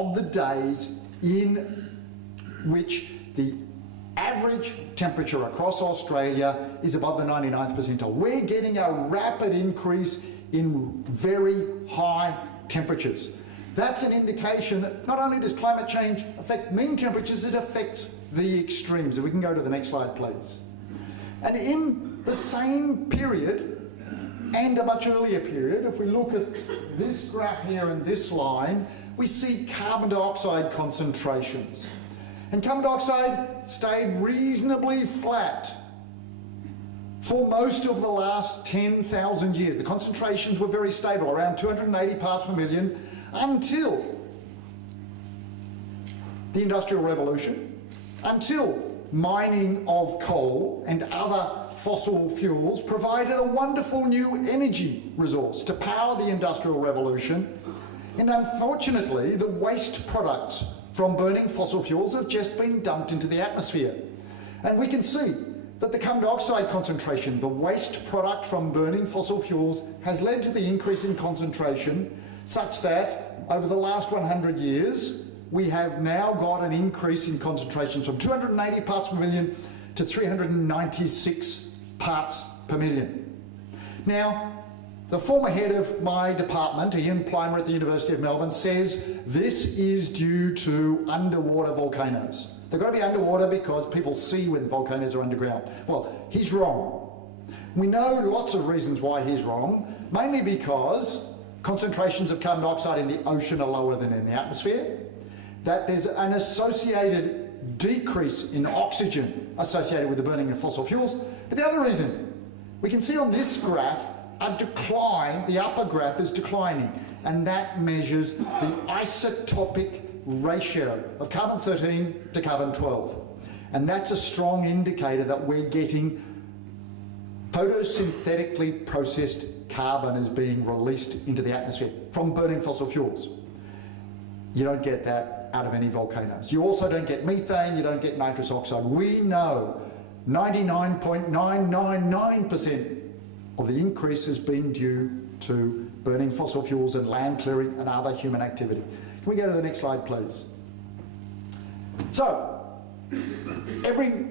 of the days in which the average temperature across Australia is above the 99th percentile. We're getting a rapid increase in very high temperatures. That's an indication that not only does climate change affect mean temperatures, it affects the extremes. If we can go to the next slide, please. And in the same period, and a much earlier period, if we look at this graph here and this line, we see carbon dioxide concentrations. And carbon dioxide stayed reasonably flat for most of the last 10,000 years. The concentrations were very stable, around 280 parts per million, until the Industrial Revolution, until mining of coal and other fossil fuels provided a wonderful new energy resource to power the Industrial Revolution. And unfortunately, the waste products from burning fossil fuels have just been dumped into the atmosphere. And we can see that the carbon dioxide concentration, the waste product from burning fossil fuels, has led to the increase in concentration such that over the last 100 years, we have now got an increase in concentrations from 280 parts per million to 396 parts per million. Now, the former head of my department, Ian Plimer at the University of Melbourne, says this is due to underwater volcanoes. They've got to be underwater because people see when the volcanoes are underground. Well, he's wrong. We know lots of reasons why he's wrong, mainly because concentrations of carbon dioxide in the ocean are lower than in the atmosphere, that there's an associated decrease in oxygen associated with the burning of fossil fuels. But the other reason, we can see on this graph a decline, the upper graph is declining, and that measures the isotopic ratio of carbon-13 to carbon-12. And that's a strong indicator that we're getting photosynthetically processed carbon is being released into the atmosphere from burning fossil fuels. You don't get that out of any volcanoes. You also don't get methane, you don't get nitrous oxide. We know 99.999% of the increase has been due to burning fossil fuels and land clearing and other human activity. Can we go to the next slide, please? So, every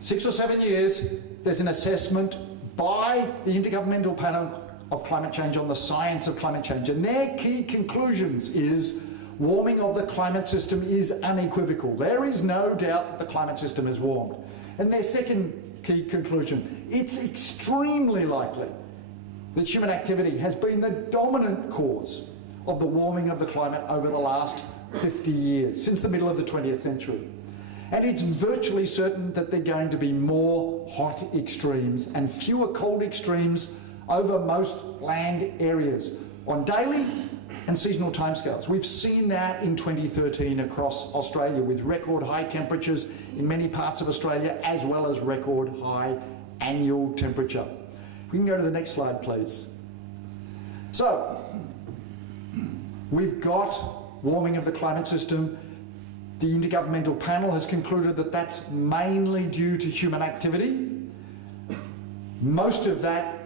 6 or 7 years, there's an assessment by the Intergovernmental Panel of Climate Change on the science of climate change, and their key conclusions is warming of the climate system is unequivocal. There is no doubt that the climate system has warmed. And their second key conclusion, it's extremely likely that human activity has been the dominant cause of the warming of the climate over the last 50 years, since the middle of the 20th century. And it's virtually certain that there are going to be more hot extremes and fewer cold extremes over most land areas on daily and seasonal timescales. We've seen that in 2013 across Australia with record high temperatures in many parts of Australia, as well as record high annual temperature. We can go to the next slide, please. So, we've got warming of the climate system. The Intergovernmental Panel has concluded that that's mainly due to human activity. Most of that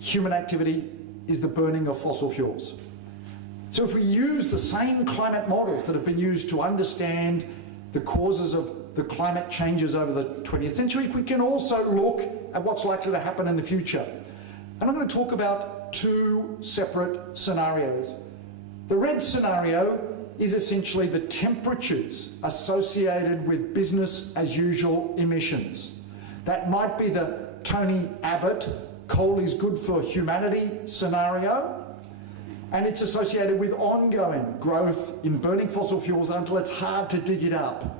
human activity is the burning of fossil fuels. So if we use the same climate models that have been used to understand the causes of the climate changes over the 20th century, we can also look at what's likely to happen in the future. And I'm going to talk about two separate scenarios. The red scenario is essentially the temperatures associated with business as usual emissions. That might be the Tony Abbott coal is good for humanity scenario, and it's associated with ongoing growth in burning fossil fuels until it's hard to dig it up.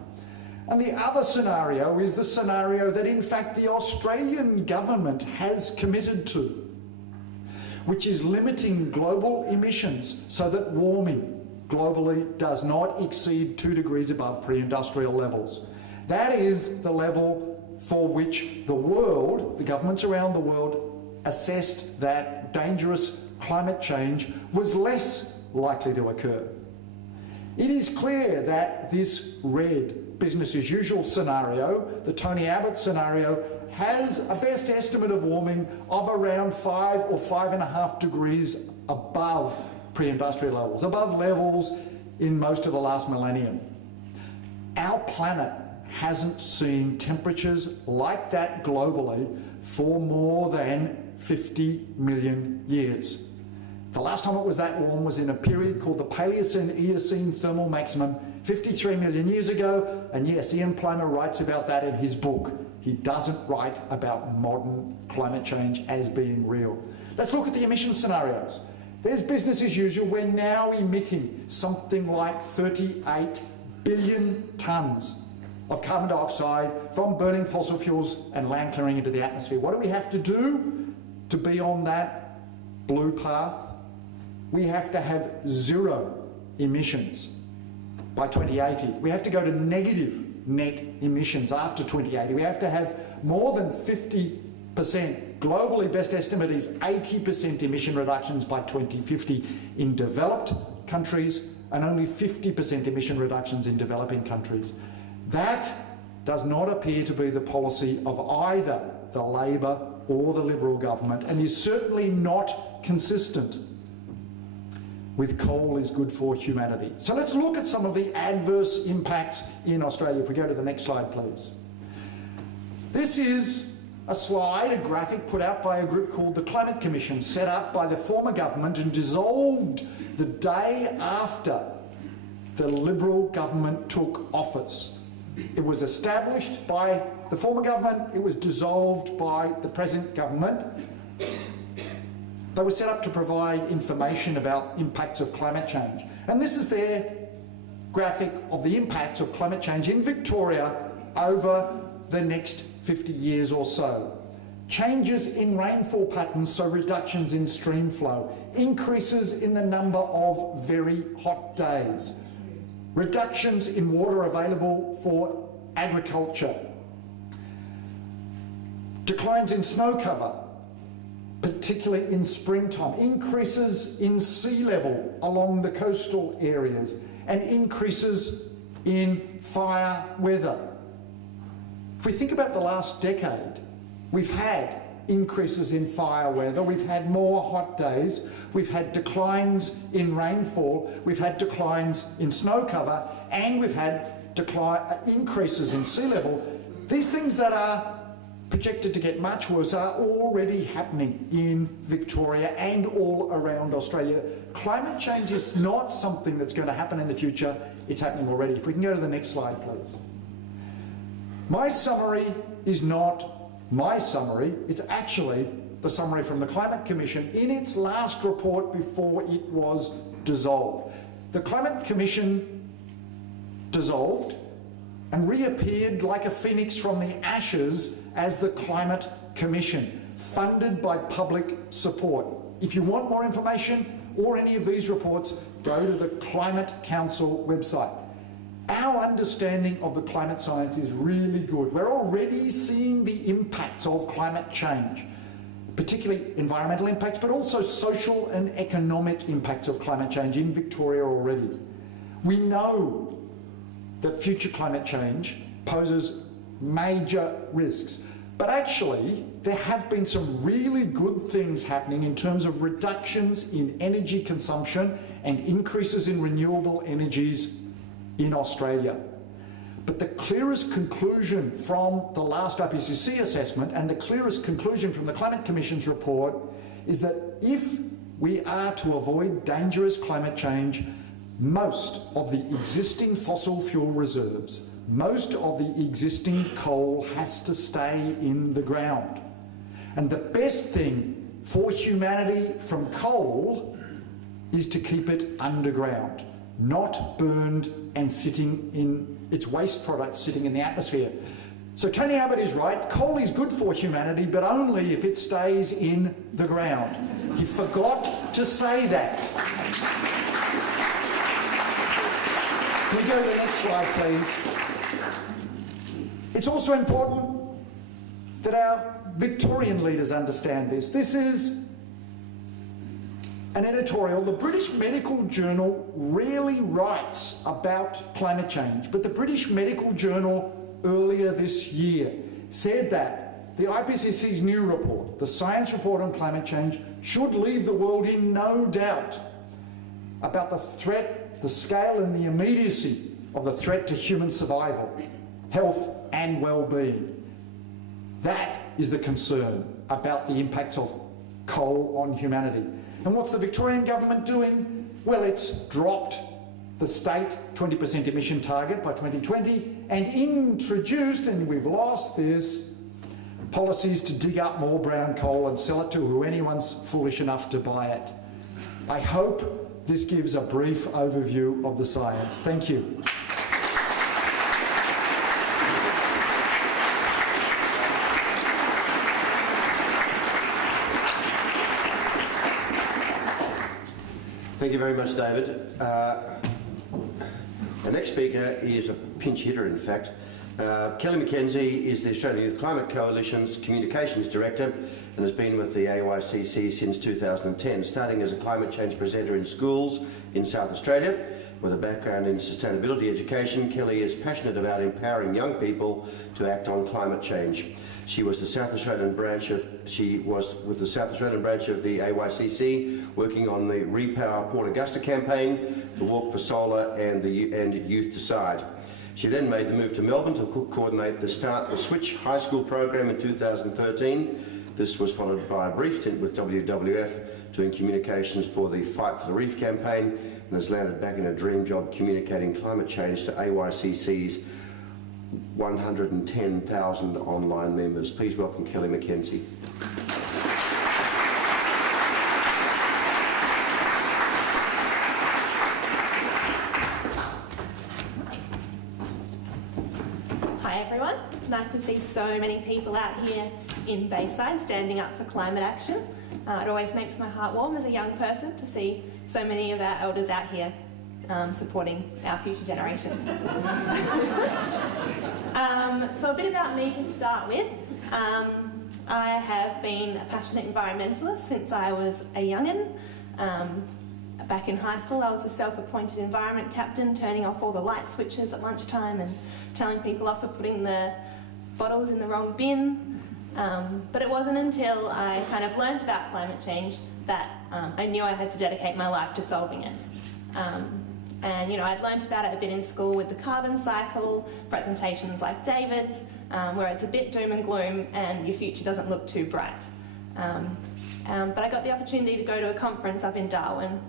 And the other scenario is the scenario that in fact the Australian government has committed to, which is limiting global emissions so that warming globally does not exceed 2 degrees above pre-industrial levels. That is the level for which the world, the governments around the world, assessed that dangerous climate change was less likely to occur. It is clear that this red business as usual scenario, the Tony Abbott scenario, has a best estimate of warming of around 5 or 5.5 degrees above pre-industrial levels, above levels in most of the last millennium. Our planet hasn't seen temperatures like that globally for more than 50 million years. The last time it was that warm was in a period called the Paleocene-Eocene thermal maximum 53 million years ago, and yes, Ian Plimer writes about that in his book. He doesn't write about modern climate change as being real. Let's look at the emission scenarios. There's business as usual. We're now emitting something like 38 billion tonnes of carbon dioxide from burning fossil fuels and land clearing into the atmosphere. What do we have to do to be on that blue path? We have to have zero emissions by 2080. We have to go to negative net emissions after 2080. We have to have more than 50%. Globally, best estimate is 80% emission reductions by 2050 in developed countries and only 50% emission reductions in developing countries. That does not appear to be the policy of either the Labor or the Liberal government, and is certainly not consistent with coal is good for humanity. So let's look at some of the adverse impacts in Australia. If we go to the next slide, please. This is a slide, a graphic put out by a group called the Climate Commission, set up by the former government and dissolved the day after the Liberal government took office. It was established by the former government, it was dissolved by the present government. They were set up to provide information about impacts of climate change. And this is their graphic of the impacts of climate change in Victoria over the next 50 years or so. Changes in rainfall patterns, so reductions in stream flow, increases in the number of very hot days, reductions in water available for agriculture, declines in snow cover, particularly in springtime, increases in sea level along the coastal areas, and increases in fire weather. If we think about the last decade, we've had increases in fire weather, we've had more hot days, we've had declines in rainfall, we've had declines in snow cover, and we've had increases in sea level. These things that are projected to get much worse are already happening in Victoria and all around Australia. Climate change is not something that's going to happen in the future, it's happening already. If we can go to the next slide, please. My summary is not my summary, it's actually the summary from the Climate Commission in its last report before it was dissolved. The Climate Commission dissolved and reappeared like a phoenix from the ashes as the Climate Commission, funded by public support. If you want more information or any of these reports, go to the Climate Council website. Our understanding of the climate science is really good. We're already seeing the impacts of climate change, particularly environmental impacts, but also social and economic impacts of climate change in Victoria already. We know that future climate change poses major risks, but actually there have been some really good things happening in terms of reductions in energy consumption and increases in renewable energies in Australia. But the clearest conclusion from the last IPCC assessment and the clearest conclusion from the Climate Commission's report is that if we are to avoid dangerous climate change, most of the existing fossil fuel reserves, most of the existing coal has to stay in the ground. And the best thing for humanity from coal is to keep it underground, not burned and sitting in its waste products sitting in the atmosphere. So Tony Abbott is right, coal is good for humanity, but only if it stays in the ground. He forgot to say that. Can we go to the next slide, please? It's also important that our Victorian leaders understand this. This is an editorial. The British Medical Journal rarely writes about climate change, but the British Medical Journal earlier this year said that the IPCC's new report, the Science Report on Climate Change, should leave the world in no doubt about the threat the scale and the immediacy of the threat to human survival, health and well-being. That is the concern about the impacts of coal on humanity. And what's the Victorian government doing? Well, it's dropped the state 20% emission target by 2020 and introduced, and we've lost this, policies to dig up more brown coal and sell it to anyone's foolish enough to buy it. I hope this gives a brief overview of the science. Thank you. Thank you very much, David. Our next speaker is a pinch hitter, in fact. Kelly McKenzie is the Australian Youth Climate Coalition's Communications Director and has been with the AYCC since 2010, starting as a climate change presenter in schools in South Australia. With a background in sustainability education, Kelly is passionate about empowering young people to act on climate change. She was with the South Australian branch of the AYCC, working on the Repower Port Augusta campaign, the Walk for Solar and Youth Decide. She then made the move to Melbourne to coordinate the Start the Switch high school program in 2013. This was followed by a brief stint with WWF doing communications for the Fight for the Reef campaign, and has landed back in a dream job communicating climate change to AYCC's 110,000 online members. Please welcome Kelly McKenzie. Hi everyone, nice to see so many people out here in Bayside standing up for climate action. It always makes my heart warm as a young person to see so many of our elders out here supporting our future generations. So a bit about me to start with. I have been a passionate environmentalist since I was a young'un. Back in high school I was a self-appointed environment captain, turning off all the light switches at lunchtime and telling people off for putting the bottles in the wrong bin. But it wasn't until I kind of learnt about climate change that I knew I had to dedicate my life to solving it. And you know, I'd learnt about it a bit in school with the carbon cycle, presentations like David's, where it's a bit doom and gloom and your future doesn't look too bright. But I got the opportunity to go to a conference up in Darwin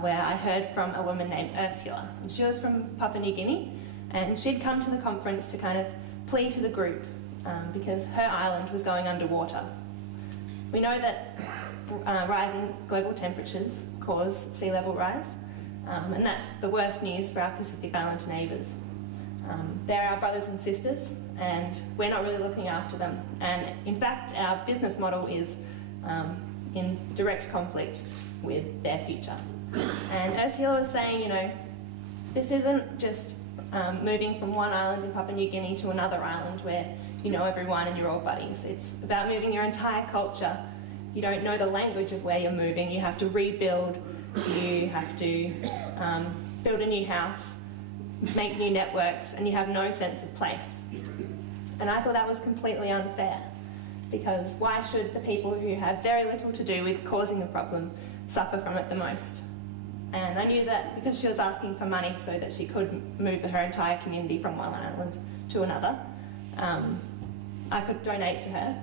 where I heard from a woman named Ursula. And she was from Papua New Guinea, and she'd come to the conference to kind of plead to the group because her island was going underwater. We know that rising global temperatures cause sea level rise, and that's the worst news for our Pacific Island neighbours. They're our brothers and sisters, and we're not really looking after them. And in fact, our business model is in direct conflict with their future. And Ursula was saying, you know, this isn't just moving from one island in Papua New Guinea to another island where you know everyone and you're all buddies. It's about moving your entire culture. You don't know the language of where you're moving. You have to rebuild. You have to build a new house, make new networks, and you have no sense of place. And I thought that was completely unfair, because why should the people who have very little to do with causing the problem suffer from it the most? And I knew that because she was asking for money so that she could move her entire community from one island to another, I could donate to her,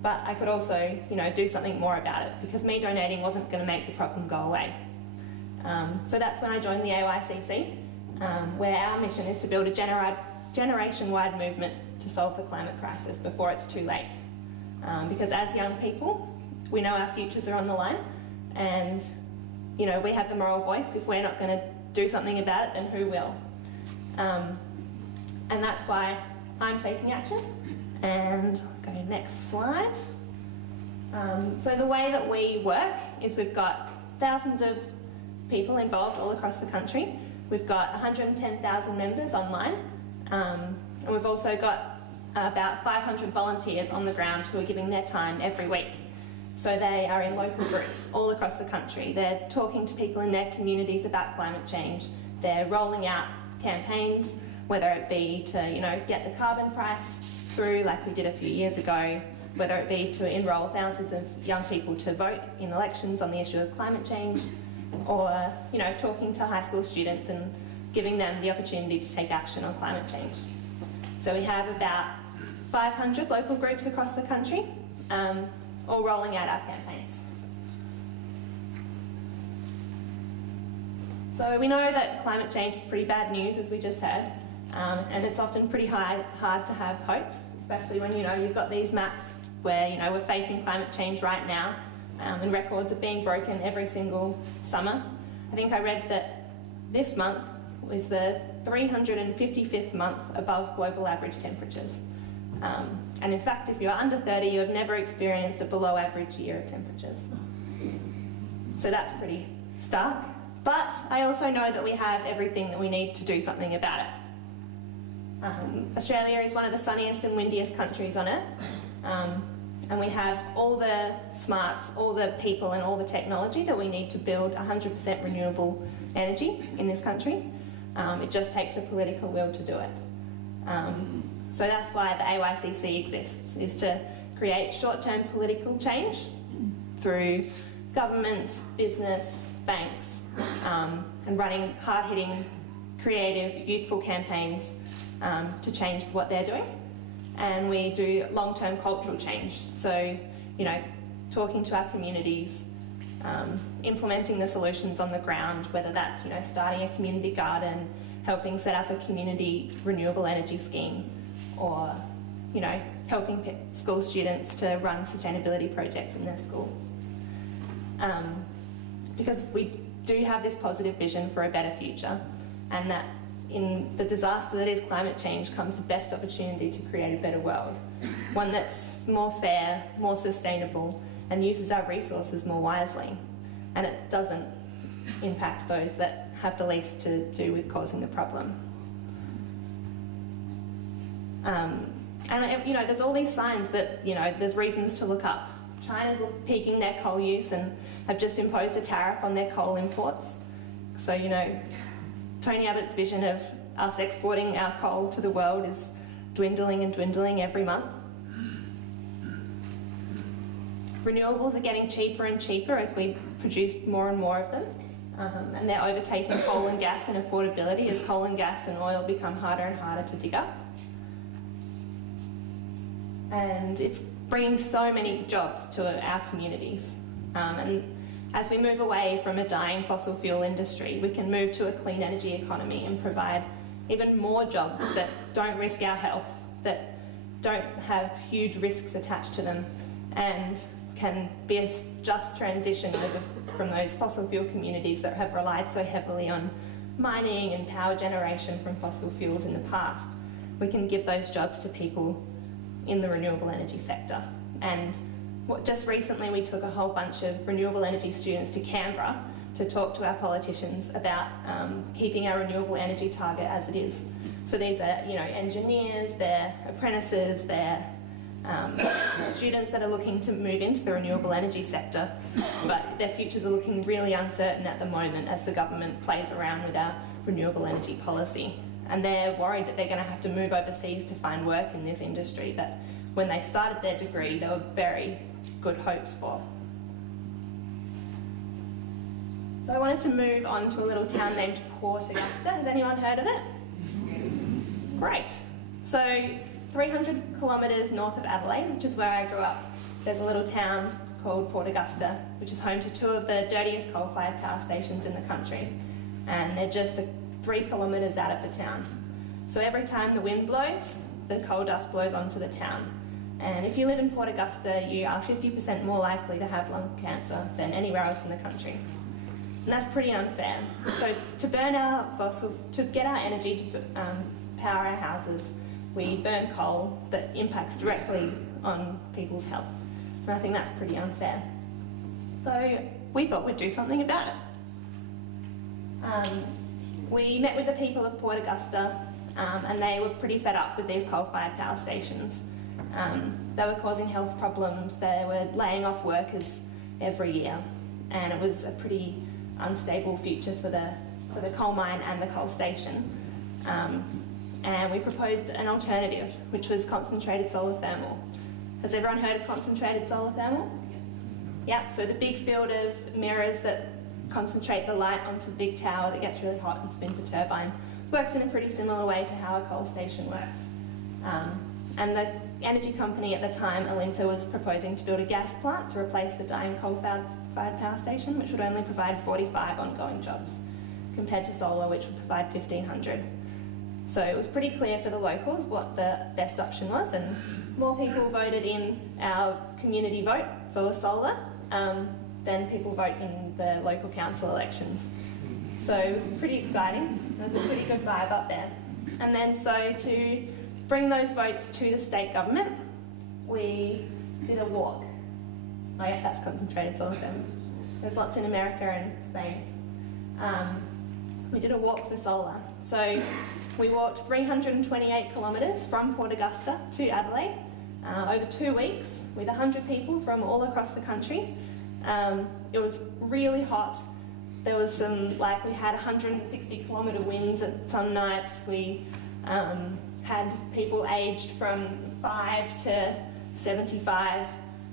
but I could also, you know, do something more about it, because me donating wasn't going to make the problem go away. So that's when I joined the AYCC, where our mission is to build a generation-wide movement to solve the climate crisis before it's too late. Because as young people, we know our futures are on the line, and you know, we have the moral voice. If we're not going to do something about it, then who will? And that's why I'm taking action. And go next slide. So the way that we work is we've got thousands of people involved all across the country. We've got 110,000 members online, and we've also got about 500 volunteers on the ground who are giving their time every week. So they are in local groups all across the country. They're talking to people in their communities about climate change. They're rolling out campaigns, whether it be to, you know, get the carbon price through like we did a few years ago, whether it be to enrol thousands of young people to vote in elections on the issue of climate change, or talking to high school students and giving them the opportunity to take action on climate change. So we have about 500 local groups across the country, all rolling out our campaigns. So we know that climate change is pretty bad news, as we just heard, and it's often pretty hard to have hopes, especially when you've got these maps where we're facing climate change right now, and records are being broken every single summer. I think I read that this month was the 355th month above global average temperatures. And in fact, if you're under 30, you have never experienced a below average year of temperatures. So that's pretty stark. But I also know that we have everything that we need to do something about it. Australia is one of the sunniest and windiest countries on Earth. And we have all the smarts, all the people and all the technology that we need to build 100% renewable energy in this country. It just takes a political will to do it. So that's why the AYCC exists, is to create short-term political change through governments, business, banks, and running hard-hitting, creative, youthful campaigns to change what they're doing. And we do long-term cultural change. So, talking to our communities, implementing the solutions on the ground, whether that's, starting a community garden, helping set up a community renewable energy scheme, or, helping school students to run sustainability projects in their schools. Because we do have this positive vision for a better future, and that in the disaster that is climate change comes the best opportunity to create a better world. One that's more fair, more sustainable, and uses our resources more wisely. And it doesn't impact those that have the least to do with causing the problem. There's all these signs that, there's reasons to look up. China's peaking their coal use and have just imposed a tariff on their coal imports. So, Tony Abbott's vision of us exporting our coal to the world is dwindling and dwindling every month. Renewables are getting cheaper and cheaper as we produce more and more of them, and they're overtaking coal and gas in affordability as coal and gas and oil become harder and harder to dig up. And it's bringing so many jobs to our communities. And as we move away from a dying fossil fuel industry, we can move to a clean energy economy and provide even more jobs that don't risk our health, that don't have huge risks attached to them, and can be a just transition over from those fossil fuel communities that have relied so heavily on mining and power generation from fossil fuels in the past. We can give those jobs to people in the renewable energy sector. And just recently we took a whole bunch of renewable energy students to Canberra to talk to our politicians about keeping our renewable energy target as it is. So these are, engineers, they're apprentices, they're students that are looking to move into the renewable energy sector, but their futures are looking really uncertain at the moment as the government plays around with our renewable energy policy. And they're worried that they're going to have to move overseas to find work in this industry that when they started their degree, there were very good hopes for. So I wanted to move on to a little town named Port Augusta. Has anyone heard of it? Great. So 300 kilometres north of Adelaide, which is where I grew up, there's a little town called Port Augusta, which is home to two of the dirtiest coal-fired power stations in the country. And they're just 3 kilometres out of the town. So every time the wind blows, the coal dust blows onto the town. And if you live in Port Augusta, you are 50% more likely to have lung cancer than anywhere else in the country. And that's pretty unfair. So to get our energy to power our houses, we burn coal that impacts directly on people's health. And I think that's pretty unfair. So we thought we'd do something about it. We met with the people of Port Augusta, and they were pretty fed up with these coal-fired power stations. They were causing health problems, they were laying off workers every year, and it was a pretty unstable future for the coal mine and the coal station. And we proposed an alternative, which was concentrated solar thermal. Has everyone heard of concentrated solar thermal? Yep, so the big field of mirrors that concentrate the light onto the big tower that gets really hot and spins a turbine. Works in a pretty similar way to how a coal station works. And the energy company at the time, Alinta, was proposing to build a gas plant to replace the dying coal-fired power station, which would only provide 45 ongoing jobs, compared to solar, which would provide 1,500. So it was pretty clear for the locals what the best option was, and more people voted in our community vote for solar than people vote in the local council elections. So it was pretty exciting. There was a pretty good vibe up there. And then so to bring those votes to the state government, we did a walk. Oh yeah, that's concentrated solar thermal. There's lots in America and Spain. We did a walk for solar. So we walked 328 kilometres from Port Augusta to Adelaide over 2 weeks with 100 people from all across the country. It was really hot. There was some, we had 160 kilometre winds at some nights. We had people aged from 5 to 75,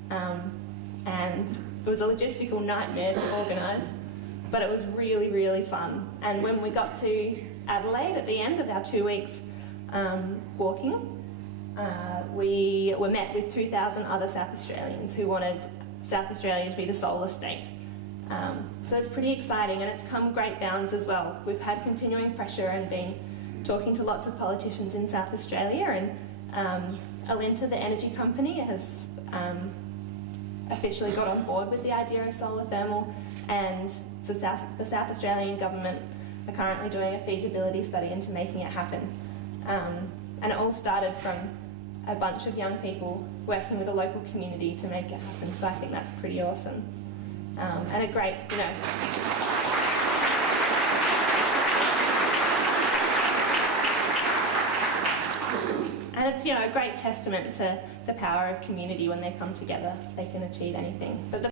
and it was a logistical nightmare to organise, but it was really, really fun. And when we got to Adelaide at the end of our 2 weeks walking, we were met with 2,000 other South Australians who wanted South Australia to be the solar state. So it's pretty exciting, and it's come great bounds as well. We've had continuing pressure and been talking to lots of politicians in South Australia, and Alinta, the energy company, has officially got on board with the idea of solar thermal, and the South Australian government are currently doing a feasibility study into making it happen. And it all started from a bunch of young people working with a local community to make it happen, so I think that's pretty awesome. And a great, and it's, a great testament to the power of community. When they come together, they can achieve anything. But